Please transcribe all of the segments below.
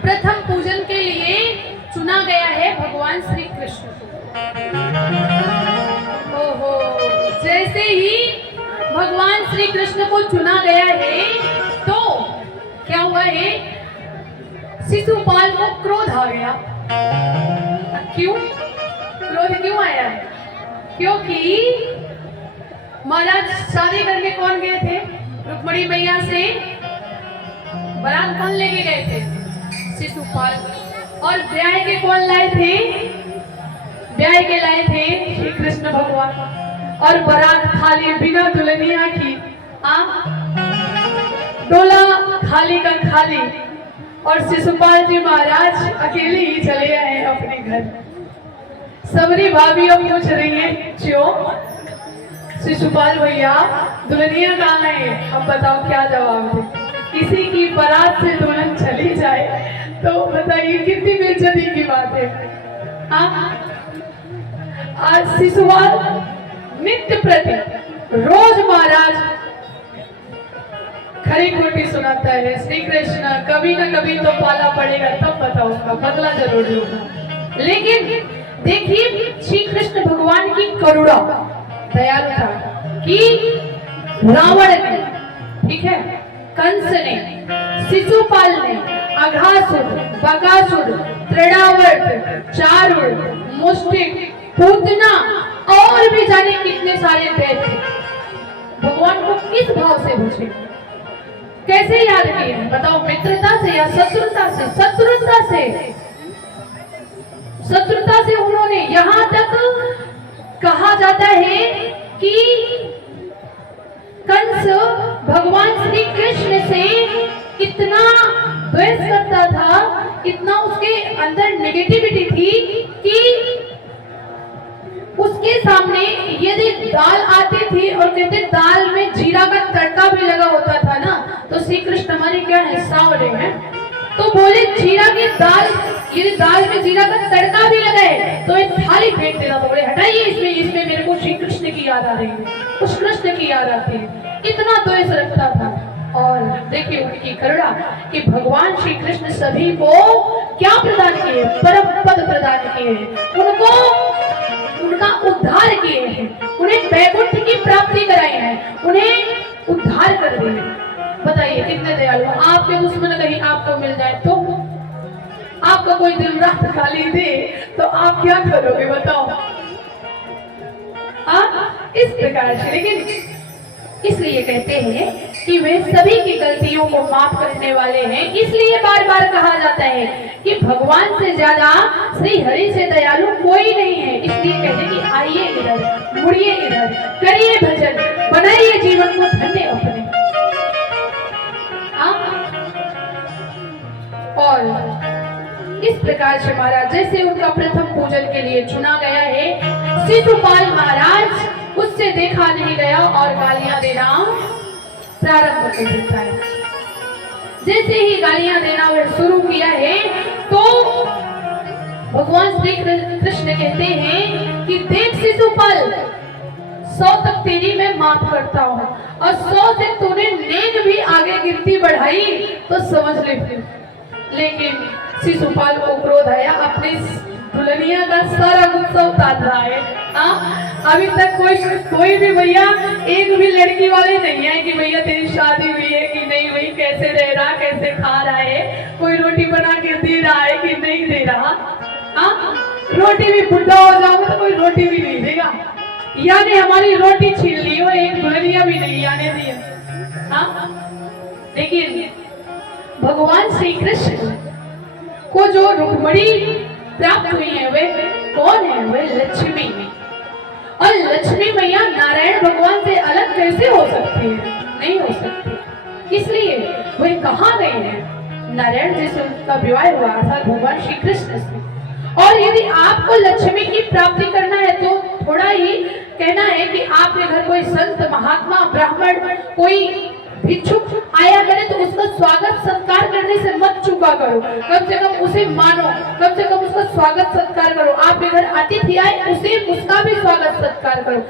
प्रथम पूजन के लिए चुना गया है भगवान श्री कृष्ण को। ओहो, जैसे ही भगवान श्री कृष्ण को चुना गया है तो क्या हुआ है, शिशुपाल को क्रोध आ गया। क्यों क्रोध क्यों आया है? क्योंकि महाराज शादी करके कौन गए थे? रुक्मणी मैया से बारात कौन लेके गए थे? शिशुपाल। और ब्याह के कौन लाए थे? ब्याह के लाए थे श्री कृष्ण भगवान। और बारात खाली बिना दुल्हनिया की, डोला खाली का खाली, और शिशुपाल जी महाराज अकेले ही चले आए अपने घर। सबरी भाभी अब पूछ रही है, क्यों शिशुपाल भैया दुल्हनिया कहाँ है? अब बताओ क्या जवाब दे। किसी की बारात से दुल्हन चली जाए तो बताइए कितनी बेइज्जती की बात है। आज शिशुपाल नित्य प्रति रोज महाराज खरी खोटी सुनाता है। श्री कृष्ण कभी ना कभी तो पाला पड़ेगा, तब बताओ उसका बदला जरूर लूंगा। लेकिन देखिए श्री कृष्ण भगवान की करुणा, दयालुता कि रावण ने, ठीक है, कंस ने, शिशुपाल ने, अघासुर, बकासुर, तृणावर्त, चारुर, मुष्टिक, पूतना और भी जाने कितने सारे दैत्य भगवान को किस भाव से पूछे, कैसे याद किए? बताओ, मित्रता से या शत्रुता से? शत्रुता से, शत्रुता से उन्होंने, यहां तक कहा जाता है कि कंस भगवान श्री कृष्ण से इतना द्वेष करता था, इतना उसके अंदर नेगेटिविटी थी कि उसके सामने यदि दाल आती थी और कहते दाल में जीरा का तड़का भी लगा होता था ना, तो श्री कृष्ण हमारे क्या है, सांवरे हैं, तो बोले जीरा की दाल, यदि दाल में जीरा का तड़का भी लगा है तो एक थाली फेंक देना। तो बोले हटाइए, इसमें इसमें मेरे को श्री कृष्ण की याद आ रही है, उस कृष्ण की याद आती है। इतना द्वेष रखता था। और देखिए उनकी करुणा कि भगवान श्री कृष्ण सभी को क्या प्रदान किए? परम पद प्रदान किए हैं, उनको उनका उद्धार किए हैं, उन्हें वैकुंठ की प्राप्ति कराई है, उन्हें उद्धार कर दिए। बताइए कितने दयालु। आपके दुश्मन कहीं आपको मिल जाए तो, आपका कोई दिन रात गाली दे तो आप क्या करोगे? बताओ। इस प्रकार से, लेकिन इसलिए कहते हैं कि वे सभी की गलतियों को माफ करने वाले हैं। इसलिए बार बार कहा जाता है कि भगवान से ज्यादा श्री हरि से दयालु कोई नहीं है। इसलिए कहते हैं कि आइए इधर, मुड़िए इधर, करिए भजन, बनाइए जीवन को धन्य अपने। और इस प्रकार से महाराज जैसे उनका प्रथम पूजन के लिए चुना गया है, शिशुपाल महाराज उससे देखा नहीं गया और गालियां देना प्रारंभ कर देता है। जैसे ही गालियां देना शुरू किया है तो भगवान श्री कृष्ण कहते हैं कि देख शिशुपाल, 100 तक तेरी मैं माफ करता हूँ, और 100 से तूने नेक भी आगे गिनती बढ़ाई तो समझ ले। लेकिन शिशुपाल को क्रोध आया, अपनी दुल्हनिया का सारा गुस्सा उतार रहा है। अभी तक कोई भी भैया, एक भी लड़की वाले नहीं है कि भैया तेरी शादी हुई है कि नहीं हुई, कैसे रह रहा, कैसे खा रहा है, कोई रोटी बना के दे रहा है कि नहीं दे रहा। रोटी भी बुढ़ा हो जाओगे तो कोई रोटी भी नहीं देगा, यानी हमारी रोटी छीन ली हो, एक दुल्हनिया भी नहीं आने दी। लेकिन भगवान श्री कृष्ण को जो रुक्मणी प्राप्त हुई है वे कौन है? वे लक्ष्मी। और लक्ष्मी मैया नारायण भगवान से अलग कैसे हो सकती है? नहीं हो सकती। इसलिए वे कहाँ गए हैं? नारायण जी से उनका विवाह हुआ था भगवान श्री कृष्ण से। और यदि आपको लक्ष्मी की प्राप्ति करना है तो थोड़ा ही कहना है कि आपके घर कोई संत, महात्मा, ब्राह्मण, कोई भिक्षुक आया करे तो उसका स्वागत सत्कार करने से मत चूका करो, कम से कम उसे मानो, कम से कम उसका स्वागत सत्कार करो। आपके घर अतिथि आए उसे उसका भी स्वागत सत्कार करो,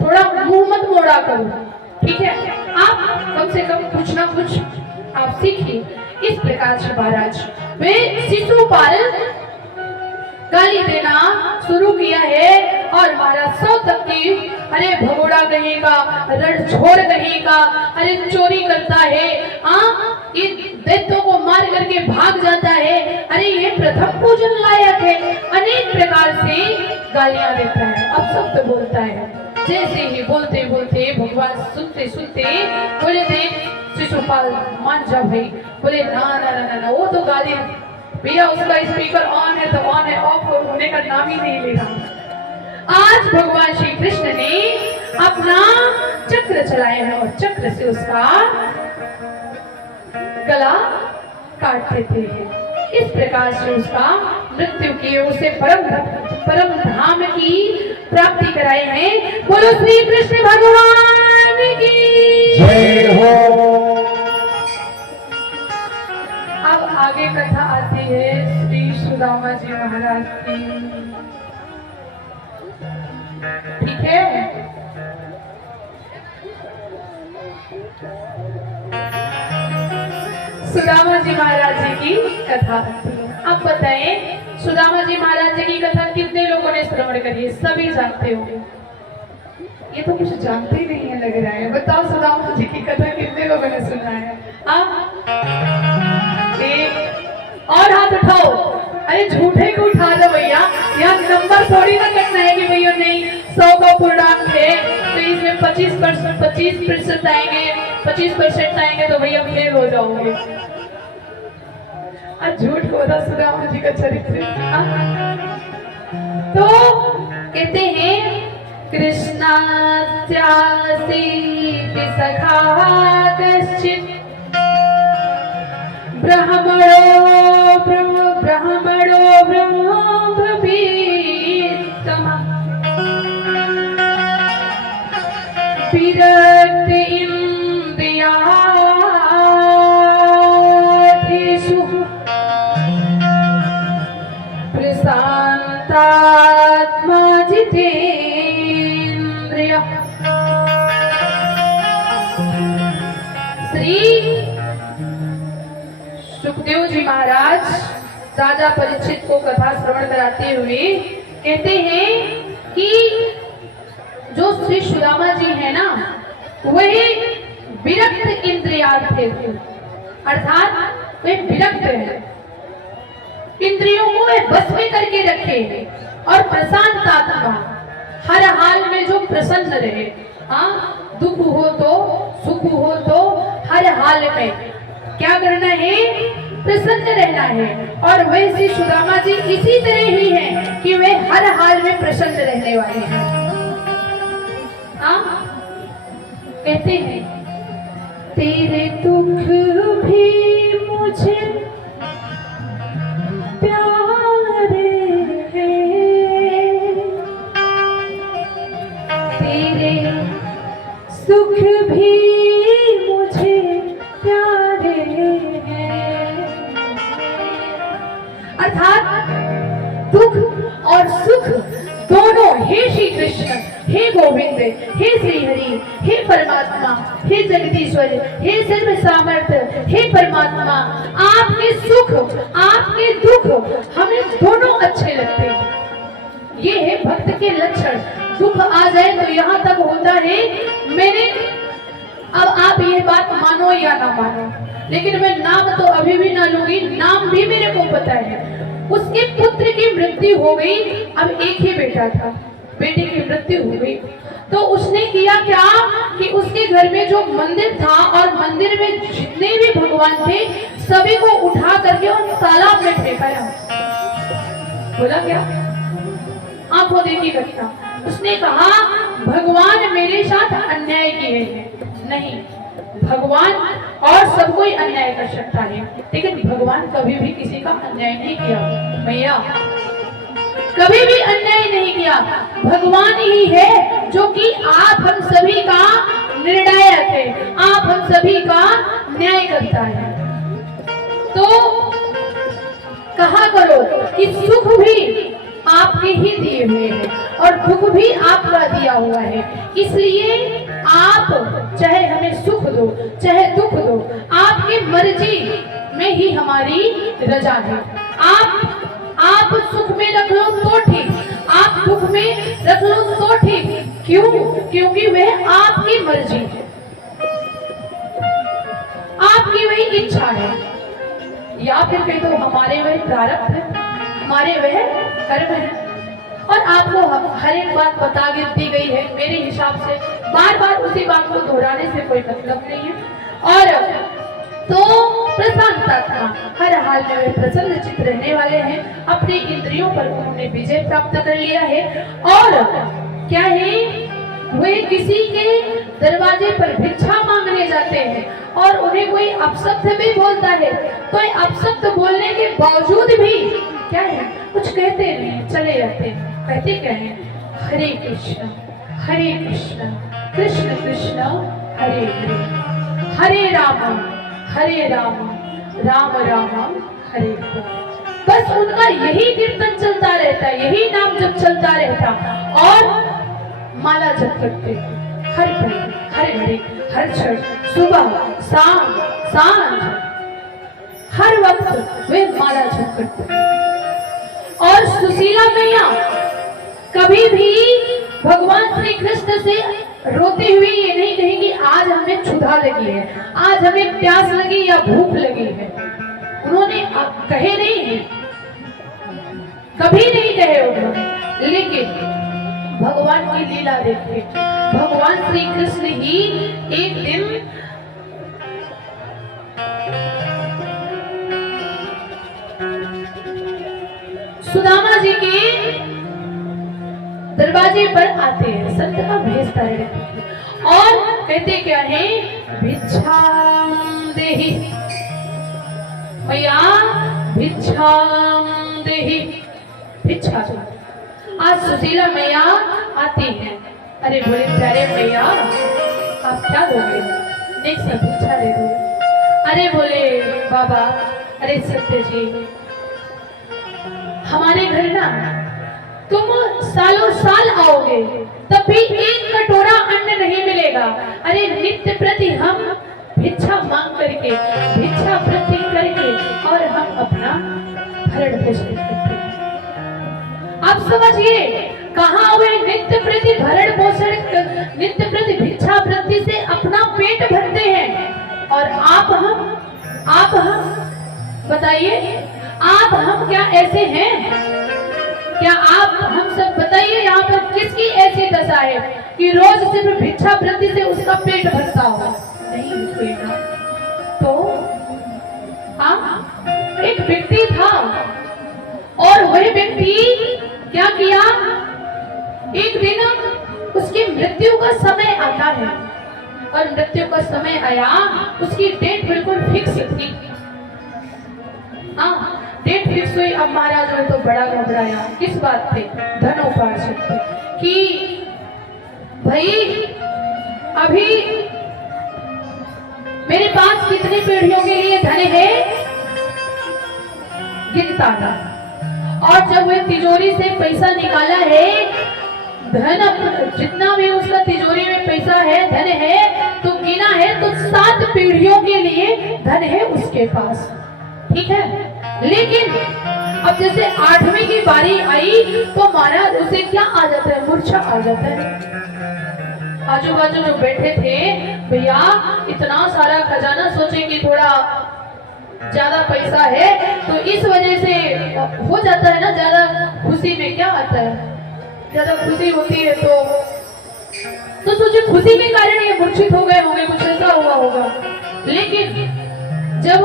थोड़ा मुंह मत मोड़ा करो, ठीक है? आप कम से कम कुछ ना कुछ आप सीखिए। इस प्रकार से महाराज वे शिशुपाल गाली देना शुरू किया है और महाराज सौ तक की अरे भगोड़ा कहेगा, रणछोड़ कहेगा, अरे चोरी करता है, इन दैत्यों को मार करके भाग जाता है, अरे ये प्रथम पूजन लायक है, अनेक प्रकार से गालियां देता है, अपशब्द बोलता है। जैसे ही बोलते बोलते भगवान सुनते सुनते बोले देख शिशुपाल मान जा भाई, बोले ना ना ना ना, वो तो गाली भैया उसका स्पीकर ऑन है तो ऑन है, ऑफ होने का नाम ही नहीं ले रहा। आज भगवान श्री कृष्ण ने अपना चक्र चलाया है और चक्र से उसका गला काट देते हैं। इस प्रकार से उसका मृत्यु किए, उसे परम धाम की प्राप्ति कराए हैं। बोलो श्री कृष्ण भगवान की जय हो। अब आगे कथा आती है श्री सुदामा जी महाराज की। ठीक है, सुदामा जी महाराज जी की कथा। अब बताएं सुदामा जी महाराज जी की कथा कितने लोगों ने श्रवण करी है? सभी जानते होंगे। ये तो कुछ जानते ही नहीं है लग रहा है। बताओ सुदामा जी की कथा कितने लोगों ने सुना है? और हाथ उठाओ। अरे झूठे को उठा दो भैया, यहाँ नंबर थोड़ी ना करना है कि भैया नहीं 100 का पूर्णांक है तो इसमें 25% आएंगे, 25% आएंगे तो भैया फेल हो जाओगे। झूठ को बता सुदामा जी का चरित्र। तो कहते हैं कृष्णास्यासी सखा कश्चित् ब्रह्मणो विरक्त इंद्रियाधीषु प्रशांतात्मा जितेन्द्रिय। श्री सुखदेव जी महाराज राजा परीक्षित को कथा श्रवण कराते हुए कहते हैं कि जो श्री सुदामा जी है ना, वही विरक्त इंद्रियार्थ थे, अर्थात वे विरक्त है, इंद्रियों को बस में करके रखे और प्रशांत आत्मा, हर हाल में जो प्रसन्न रहे। दुख हो तो सुख हो तो हर हाल में क्या करना है? प्रसन्न रहना है। और वैसे सुदामा जी इसी तरह ही हैं कि वे हर हाल में प्रसन्न रहने वाले हैं। कहते हैं तेरे दुख भी मुझे प्यारे हैं, तेरे सुख भी मुझे प्यारे हैं। अर्थात दुख और सुख दोनों हे श्री कृष्ण, हे गोविंद, हे श्री हरि, हे परमात्मा, हे जगदीश्वर, हे सर्व सामर्थ्य, हे परमात्मा, आपके सुख आपके दुख हमें दोनों अच्छे लगते हैं। ये है भक्त के लक्षण। दुख आ जाए तो यहाँ तक होता है, मैंने अब आप ये बात मानो या ना मानो, लेकिन मैं नाम तो अभी भी ना लूंगी। नाम भी मेरे को पता है। उसके पुत्र की मृत्यु हो गई, अब एक ही बेटा था, बेटे की मृत्यु हो गई, तो उसने किया क्या कि उसके घर में जो मंदिर था और मंदिर में जितने भी भगवान थे सभी को उठा करके और तालाब में फेंकाया। बोला क्या? आंखों देखी घटना। उसने कहा भगवान मेरे साथ अन्याय किए हैं। नहीं, भगवान और सब कोई अन्याय कर सकता है, लेकिन भगवान कभी भी किसी का अन्याय नहीं किया भैया, कभी भी अन्याय नहीं किया। भगवान ही है जो कि आप हम सभी का निर्णायक है, आप हम सभी का न्याय करता है। तो कहा करो कि सुख भी आपके ही दिए हुए हैं और दुख भी आपका दिया हुआ है, इसलिए आप चाहे हमें सुख दो चाहे दुख दो, आपकी मर्जी में ही हमारी रजा है। आप सुख में रख लो तो ठीक, आप दुख में रख लो तो ठीक। क्यों? क्योंकि वह आपकी मर्जी है, आपकी वही इच्छा है, या फिर कहीं तो हमारे वह प्रारब्ध है, हमारे वह कर्म है। और आपको हर एक बात बता दी गई है। मेरे हिसाब से बार बार उसी बात को दोहराने से कोई मतलब नहीं है। और तो प्रसन्नता, हर हाल में वे प्रसन्न चित्त रहने वाले हैं। अपने इंद्रियों पर उन्होंने विजय प्राप्त कर लिया है। और क्या है, वे किसी के दरवाजे पर भिक्षा मांगने जाते हैं और उन्हें कोई अपशब्द भी बोलता है, तो अपशब्द बोलने के बावजूद भी क्या है, कुछ कहते नहीं, चले जाते हैं। कहते क्या है, हरे कृष्ण कृष्ण कृष्ण हरे हरे, हरे राम राम राम हरे हरे। बस उनका यही कीर्तन चलता रहता, यही नाम जब चलता रहता। और माला जप करते हर पल, हर घड़ी, हर क्षण, सुबह शाम सांझ, हर वक्त वे माला जप करते। और सुशीला मैया कभी भी भगवान श्री कृष्ण से रोते हुए ये नहीं कहेंगी आज हमें क्षुधा लगी है, आज हमें प्यास लगी या भूख लगी है। उन्होंने कहे नहीं है, कभी नहीं कहे उन्होंने। लेकिन भगवान की लीला देखिए, भगवान श्री कृष्ण ही एक दिन सुदामा जी के दरवाजे पर आते हैं, संत का भेजता है और कहते क्या है, भिक्षाम देहि मैया, भिक्षाम देहि, भिक्षा दो। आज सुशीला मैया आती हैं। अरे बोले प्यारे मैया आप क्या दोगे, एक सी भिक्षा दे दो। अरे बोले बाबा, अरे सत्य जी हमारे घर ना तुम सालों साल आओगे तब भी एक कटोरा अन्न नहीं मिलेगा। अरे नित्य प्रति हम भिक्षा मांग करके, भिक्षा प्रति करके और हम अपना भरण पोषण करते हैं। आप समझिए कहाँ हुए नित्य प्रति भरण पोषण, नित्य प्रति भिक्षा प्रति से अपना पेट भरते हैं। और आप हम बताइए, आप हम क्या ऐसे हैं? क्या आप हम सब बताइए, यहाँ पर किसकी ऐसी दशा है कि रोज सिर्फ भिक्षा वृत्ति से उसका पेट भरता हो? नहीं कोई ना। तो हाँ, एक व्यक्ति था और वह व्यक्ति क्या किया, एक दिन उसकी मृत्यु का समय आता है और मृत्यु का समय आया, उसकी डेट बिल्कुल फिक्स थी। हाँ, डेट फिक्स हुई। अब महाराज ने तो बड़ा घबराया। किस बात पे? धनोपार्जन पे, कि भाई अभी मेरे पास कितनी पीढ़ियों के लिए धन है गिनता था। और जब वह तिजोरी से पैसा निकाला है, धन जितना भी उसका तिजोरी में पैसा है, धन है, तो गिना है तो 7 पीढ़ियों के लिए धन है उसके पास। ठीक है। लेकिन अब जैसे 8वीं की बारी आई तो महाराज उसे क्या आ जाता है, मूर्छा आ जाता है। आजू बाजू जो बैठे थे, भैया इतना सारा खजाना, सोचे कि थोड़ा ज्यादा पैसा है तो इस वजह से हो जाता है ना, ज्यादा खुशी में क्या आता है, ज्यादा खुशी होती है तो सोचे खुशी के कारण ये मूर्छित हो गए होंगे, कुछ ऐसा हुआ होगा। लेकिन जब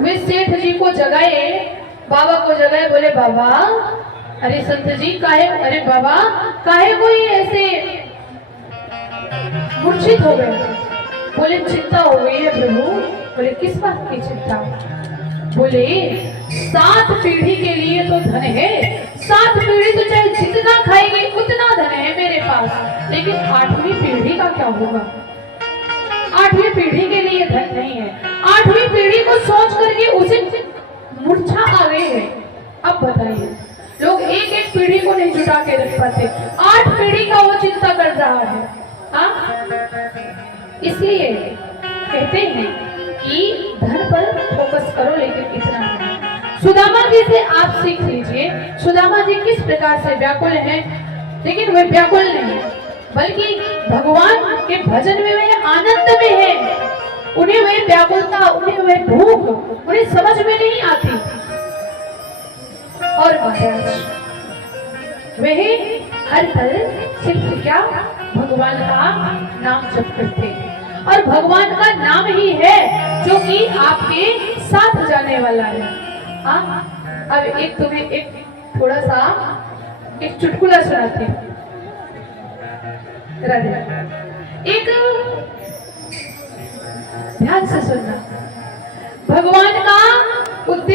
वे सेठ जी को जगाए, बाबा को जगाए, बोले बाबा, अरे संत जी काहे, अरे बाबा काहे को ये ऐसे मूर्छित हो गए? बोले चिंता हो गई है प्रभु। बोले किस बात की चिंता? बोले 7 पीढ़ी के लिए तो धन है, 7 पीढ़ी तो चाहे जितना खाएंगे उतना धन है मेरे पास, लेकिन 8वीं पीढ़ी का क्या होगा? 8वीं पीढ़ी के लिए धन नहीं है। 8वीं पीढ़ी को सोच करके उसे मूर्छा आ गई है। अब बताइए, लोग एक पीढ़ी को नहीं जुटा के रख पाते, 8 पीढ़ी का वो चिंता कर रहा है। हाँ, इसलिए कहते हैं कि धन पर फोकस करो, लेकिन इतना नहीं। सुदामा जी से आप सीख लीजिए, सुदामा जी किस प्रकार से व्याकुल हैं, लेकिन वे व्याकुल नहीं, बल्कि भगवान के भजन में वे आनंद में हैं। उन्हें वे व्याकुलता, उन्हें वे भूख, उन्हें समझ में नहीं आती। और महाराज वे हर पल सिर्फ क्या, भगवान का नाम जप करते हैं, और भगवान का नाम ही है जो कि आपके साथ जाने वाला है। हाँ, अब एक तुम्हें एक थोड़ा सा एक चुटकुला सुनाती हूँ। एक ध्यान से सुनना। भगवान का उद्देश्य